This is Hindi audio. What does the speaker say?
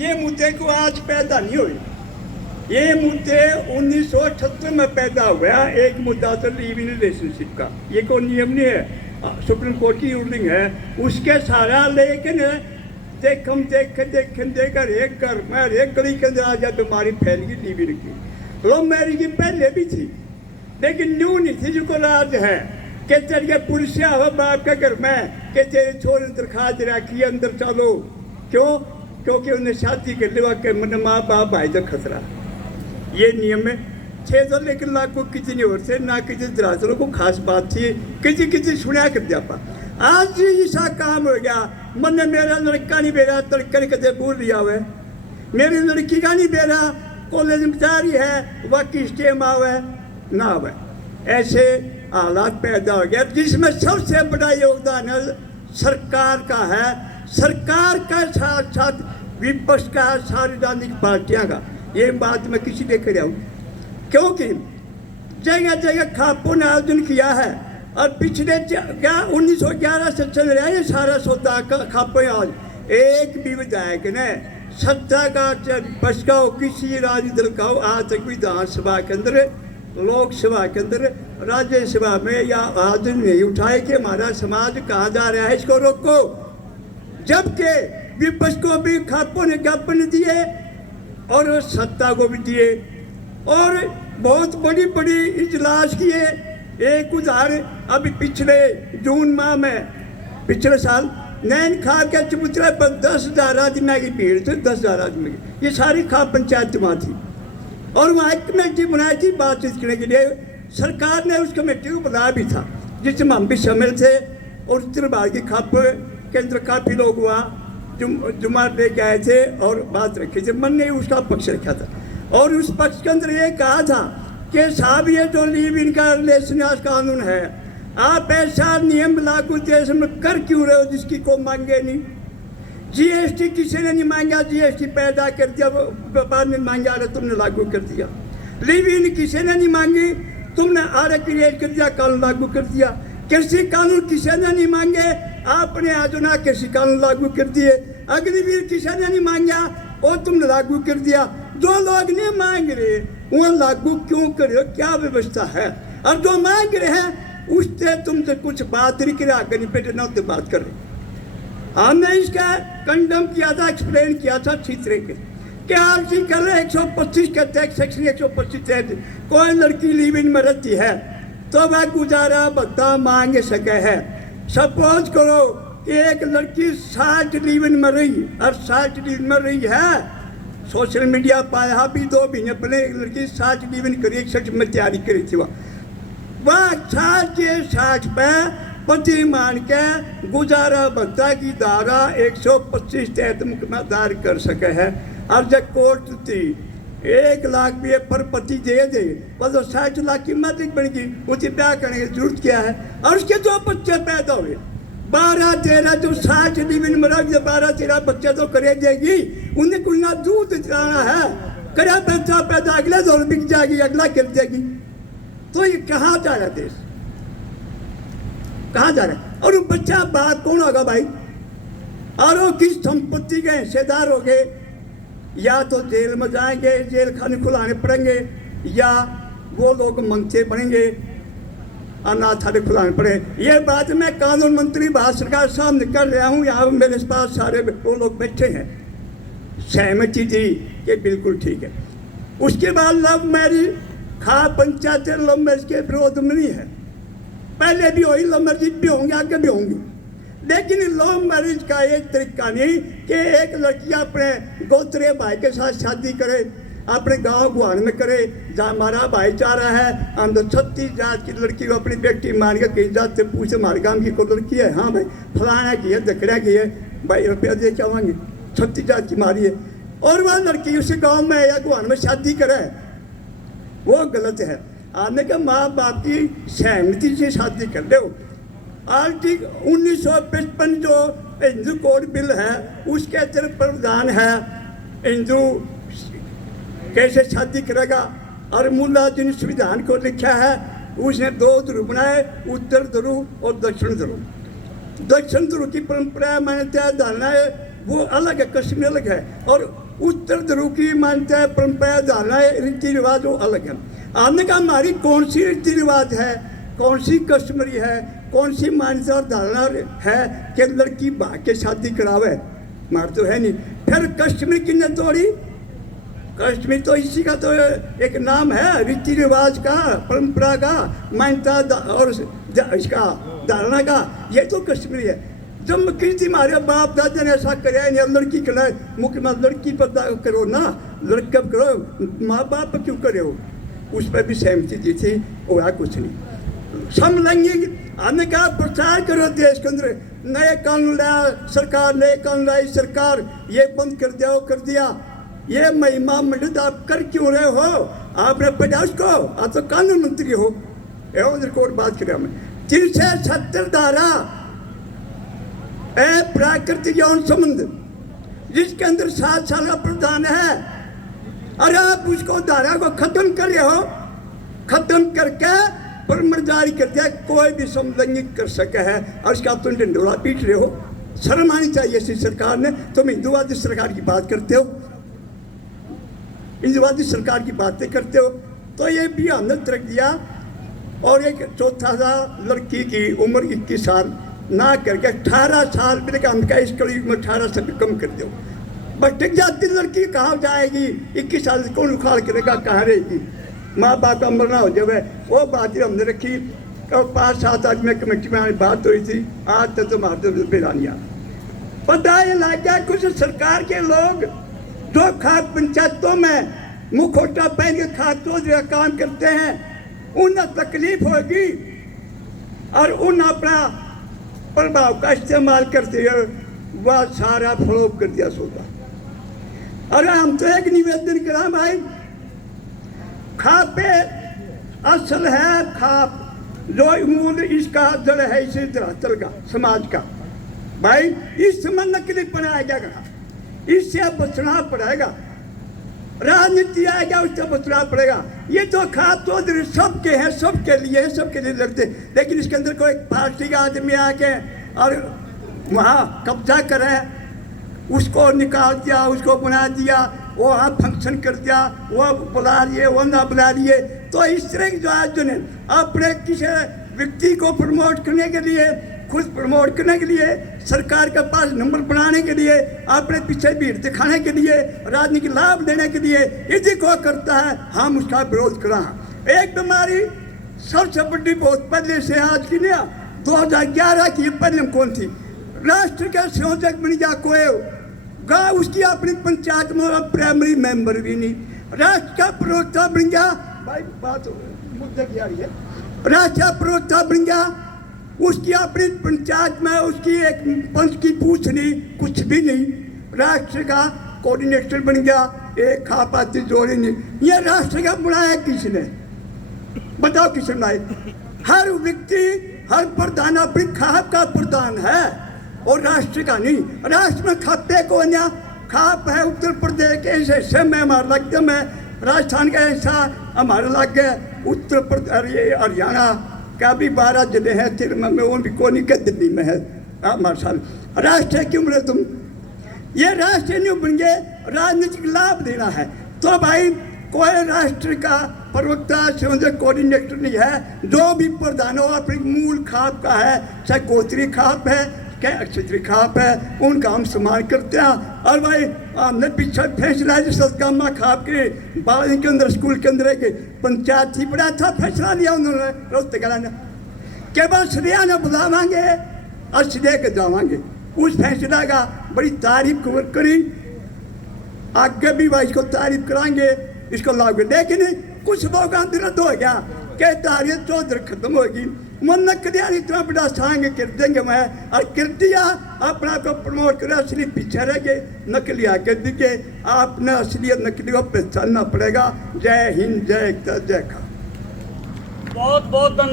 ये मुद्दे को आज पैदा नहीं हुए, ये मुद्दे 1978 में पैदा हुआ। एक मुद्दा तो लिव इन रिलेशनशिप का, ये कोई नियम नहीं है, सुप्रीम कोर्ट की रूलिंग है उसके सारा। लेकिन देखम देख हर एक घर में हर एक गली के अंदर आज बीमारी फैल गई लिव इन की। लव मैरिज की पहले भी थी लेकिन न्यू नहीं थी, जो राज है कि तेरे पुलिस हो बाप के घर में कि तेरे छोरे दरखास्त रखी अंदर चलो। क्यों? क्योंकि उन्हें शादी कर लिया कि मन माँ बाप भाई तो खतरा। ये नियम है 6 तो, लेकिन लागू किसी नहीं और से ना किसी दराजलों को खास बात थी, किसी सुना कर दिया पा। आज ऐसा काम हो गया, मन मेरा लड़का नहीं बेरा तड़कर कदे भूल लिया हुआ, मेरी लड़की का नहीं बेरा कॉलेज में जा रही है बाकी स्टेम आवे ना आवे। ऐसे हालात पैदा हो गया जिसमें सबसे बड़ा योगदान है सरकार का है, सरकार का साथ साथ विपक्ष का, सारी राजनीतिक पार्टियां का। ये बात मैं किसी ने कर रहा हूँ क्योंकि जगह जगह खापों ने आयोजन किया है और पिछले 1911 से चल रहा है ये सारा सौदा का खापों। आज एक भी विधायक ने सत्ता का विपक्ष का हो, किसी राजनीतिक दल का हो, आज तक विधानसभा के अंदर, लोकसभा के अंदर, राज्यसभा में या आवाज नहीं उठाए कि हमारा समाज कहाँ जा रहा है, इसको रोको। जबकि विपक्ष को भी खापों ने ज्ञापन दिए और सत्ता को भी दिए और बहुत बड़ी बड़ी इजलास किए। एक उदाहरण अभी पिछले जून माह में पिछले साल नैन खा के चबूतरे पर 10,000 आदमी की भीड़ थी, 10,000 आदमी की। ये सारी खा पंचायत वहाँ थी और वहाँ एक कमेटी बनाई थी बातचीत करने के लिए। सरकार ने उस कमेटी को बुलाया भी था जिसमें हम भी शामिल थे और उत्तर भारत की खाप के अंदर काफ़ी लोग हुआ जुमा लेके आए थे और बात रखी थी। मन ने उसका पक्ष रखा था और उस पक्ष के अंदर ये कहा था कि साहब ये जो लिव इन का रिलेशन कानून है, आप ऐसा नियम लागू देश में कर क्यों रहे हो जिसकी को मांगे नहीं। जीएसटी किसी ने नहीं मांगा, जीएसटी पैदा कर दिया, व्यापार ने मांगा और तुमने लागू कर दिया। लिव इन किसी ने नहीं मांगी, तुमने आर क्रिएट कर दिया, कानून लागू कर दिया। कृषि कानून किसी ने नहीं मांगे, आपने आजुना कृषि कानून लागू कर दिए। अग्निवीर किसी ने नहीं मांगा और तुमने लागू कर दिया। जो लोग नहीं मांग रहे वो लागू क्यों कर रहे हो, क्या व्यवस्था है? और जो मांग रहे हैं उससे तुमसे कुछ बात नहीं करे, आगे नहीं पेटे ना तो बात कर रहे। हमने इसका कंडम किया था, एक्सप्लेन किया था अच्छी तरीके कि आर्टिकल 125 के तहत, सेक्शन 125 तहत कोई लड़की लिव इन में रहती है तो वह गुजारा भत्ता मांग सके है। सपोज करो कि एक लड़की 60 लिव इन में रही और 60 लिव इन में रही है, सोशल मीडिया पाया भी 2 महीने पहले एक लड़की 60 लिव इन करी, 61 में तैयारी करी थी। वह 60 के 60 पे पति मान के गुजारा भत्ता की धारा 125 तहत मुकदमा दायर कर सके है। और जब कोर्ट थी 1 लाख भी पर पति दे बस 60 लाख की मालिक बन गई, उसे ब्याह करने की जरूरत क्या है। और उसके 2 बच्चे पैदा हुए, 12-13 जो 60 लिव इन में 12-13 बच्चे तो करे देगी, उन्हें कुछ ना दूध चलाना है, करा बच्चा पैदा अगले दौर बिक जाएगी, अगला कर देगी। तो ये कहाँ जा रहा है देश, कहाँ जा रहा है? और बच्चा बाप कौन होगा भाई? और वो किस संपत्ति के हिस्सेदार हो गए? या तो जेल में जाएंगे, जेल खाने खुलाने पड़ेंगे, या वो लोग मंगते बनेंगे, अनाथालय खुलाने पड़े। ये बात मैं कानून मंत्री भारत सरकार सामने कर रहा हूँ। यहाँ मेरे पास सारे वो लोग बैठे हैं, सहमति दी कि बिल्कुल ठीक है। उसके बाद लव मैरिज, खा पंचायत लव मैरिज के विरोध में नहीं है, पहले भी हुई, लव मैरिज भी होंगे, आगे भी होंगी। लेकिन लव मैरिज का एक तरीका नहीं कि एक लड़की अपने गोत्रे भाई के साथ शादी करे, अपने गांव गुआन में करे जहाँ हमारा भाईचारा है। हम तो 36 जात की लड़की को अपनी बेटी मान के कहीं जात से पूछे हमारे गाँव की कोई लड़की है, हाँ भाई फलाना की है, दखड़ा की है, भाई रुपया दे के आवाएंगे, 36 जात की मारी है। और वह लड़की उसी गाँव में या गुआन में शादी करे, वो गलत है। आपने कहा माँ बाप की सहमति से शादी कर दो। आर्टिकल 1955 जो हिंदू कोड बिल है उसके अंदर प्रावधान है हिंदू कैसे शादी करेगा। और मूला जिन संविधान को लिखा है उसने 2 ध्रुव बनाए, उत्तर ध्रुव और दक्षिण ध्रुव। दक्षिण ध्रुव की परंपरा मान्यता धारणा है वो अलग है, कश्मीर अलग है। और उत्तर ध्रुव की मानता है, परंपरा, धारणा, रीति रिवाज वो अलग है। आपने कहा हमारी कौन सी रीति रिवाज है, कौन सी कस्टमरी है, कौन सी मान्यता और धारणा है कि लड़की भाग के शादी करावे? मार तो है नहीं। फिर कश्मीर किसने तोड़ी? कश्मीर तो इसी का तो एक नाम है, रीति रिवाज का, परंपरा का, मान्यता और इसका धारणा का, ये तो कश्मीर है। जब मक्की थी हमारे बाप दादा ने ऐसा कराया, लड़की करा मुख्य लड़की पर करो ना, लड़का करो, माँ बाप क्यों करे हो? उस पर भी सहमति दी थी, हुआ कुछ नहीं। समलैंगिक हमने कहा प्रचार करो देश के अंदर, नए कानून लाया सरकार, नए कानून लाई सरकार, ये बंद कर दिया, वो कर दिया। ये महिमा मंडित आप कर क्यों रहे हो? आपने पढ़ा उसको, आप तो कानून मंत्री हो। रिकॉर्ड बात करें हमें 370 धारा प्राकृतिक यौन संबंध, जिसके अंदर 7 साल का प्रावधान है। अरे आप उसको धारा को खत्म कर रहे हो, खत्म करके परमर जारी कर दिया, कोई भी समलैंगिक कर सके है, और इसका तुम डंडोरा पीट रहे हो। शर्म आनी चाहिए इसी सरकार ने। तुम हिंदुवादी सरकार की बात करते हो, हिंदुवादी सरकार की बातें करते हो, तो ये भी हमने रख दिया। और एक चौथा सा लड़की की उम्र 21 साल ना करके 18 साल, मेरे काम का इस कड़ी में 18 से भी कम कर दो। भटक जाती लड़की कहाँ जाएगी? 21 साल से कौन उखाड़ करेगा, कहाँ रहेगी? माँ बाप का मरना हो जाए, वो बात ही हमने रखी। 5-7 आज में कमेटी में बात हुई थी, आज तक तो मारते बेरानिया पता है लग गया। कुछ सरकार के लोग जो खाद पंचायतों में मुखौटा पहन के खाद का काम करते हैं, उन्हें तकलीफ होगी और उन अपना प्रभाव का इस्तेमाल करते हुए वह सारा फ्लॉप कर दिया सौदा। अरे हम तो एक निवेदन करा भाई, खाप पे असल है, खाप जो मूल इसका जड़ है इसी धरातल का, समाज का। भाई इस समय नकली बनाया गया, इससे बचना पड़ेगा। राजनीति आएगा, उससे बचना पड़ेगा। ये तो खाप तो सबके हैं, सबके लिए, सबके लिए लड़ते। लेकिन इसके अंदर कोई पार्टी का आदमी आके और वहाँ कब्जा करे, उसको निकाल दिया, उसको बना दिया, वो वहाँ फंक्शन कर दिया, वो बुला लिए, वो ना बुला लिए। तो इस तरह की जो आयोजन है अपने किसी व्यक्ति को प्रमोट करने के लिए, खुद प्रमोट करने के लिए, सरकार के पास नंबर बनाने के लिए, अपने पीछे भीड़ दिखाने के लिए, राजनीतिक लाभ देने के लिए यदि को करता है, हम उसका विरोध करा। एक बीमारी सबसे बड़ी बहुत पहले से आज की नहीं, 2011 की पहले कौन थी? राष्ट्र का संयोजक बन गया कोई, गा उसकी अपनी पंचायत में प्राइमरी मेंबर भी नहीं। राष्ट्र का प्रवक्ता बन गया, भाई बात मुद्दा की आ रही है, राष्ट्र का प्रवक्ता बन गया, उसकी अपनी पंचायत में उसकी एक पंच की पूछ नहीं, कुछ भी नहीं। राष्ट्र का कोऑर्डिनेटर बन गया, एक खापाती जोड़ी नहीं। ये राष्ट्र का बनाया किसने? बताओ किसने बनाया? हर व्यक्ति, हर प्रधान अपनी खाप का प्रधान है और राष्ट्र का नहीं। राष्ट्र में खाते को अन्य खाप है। उत्तर प्रदेश के ऐसे हिस्से में हमारा लग गया, मैं राजस्थान का ऐसा हमारा लग गया, उत्तर प्रदेश हरियाणा का भी 12 जिले हैं, तिरवा में वो भी कोनी के दिल्ली में है हमारे साथ। राष्ट्र क्यों बने तुम? ये राष्ट्र नहीं बन गए, राजनीतिक लाभ देना है। तो भाई कोई राष्ट्र का प्रवक्ता, संयोजक, कोऑर्डिनेटर नहीं है। जो भी प्रधान हो अपनी मूल खाप का है, चाहे गोत्री खाप है, क्या क्षेत्रीय खाप है, उनका हम सम्मान करते हैं। और भाई हमने पीछे फैसला सदगामा खाप के बाद के अंदर, स्कूल के अंदर के पंचायत थी, बड़ा अच्छा फैसला लिया उन्होंने रोहतक ने, केवल श्रेया ने बुलावांगे और श्रेय के जावांगे। उस फैसला का बड़ी तारीफ करी, आगे भी भाई इसको तारीफ कराएंगे, इसको लागू। लेकिन कुछ लोग अंदर हो गया कि तारीफ चौधरी खत्म होगी, मन न कर इतना बड़ा सांग कर देंगे मैं, और कर दिया, अपना को प्रमोट कर, असली पीछे रह गए, नकली आगे दिखे। आपने असली और नकली को पहचानना पड़ेगा। जय हिंद, जय एकता, जय खा। बहुत बहुत धन्यवाद।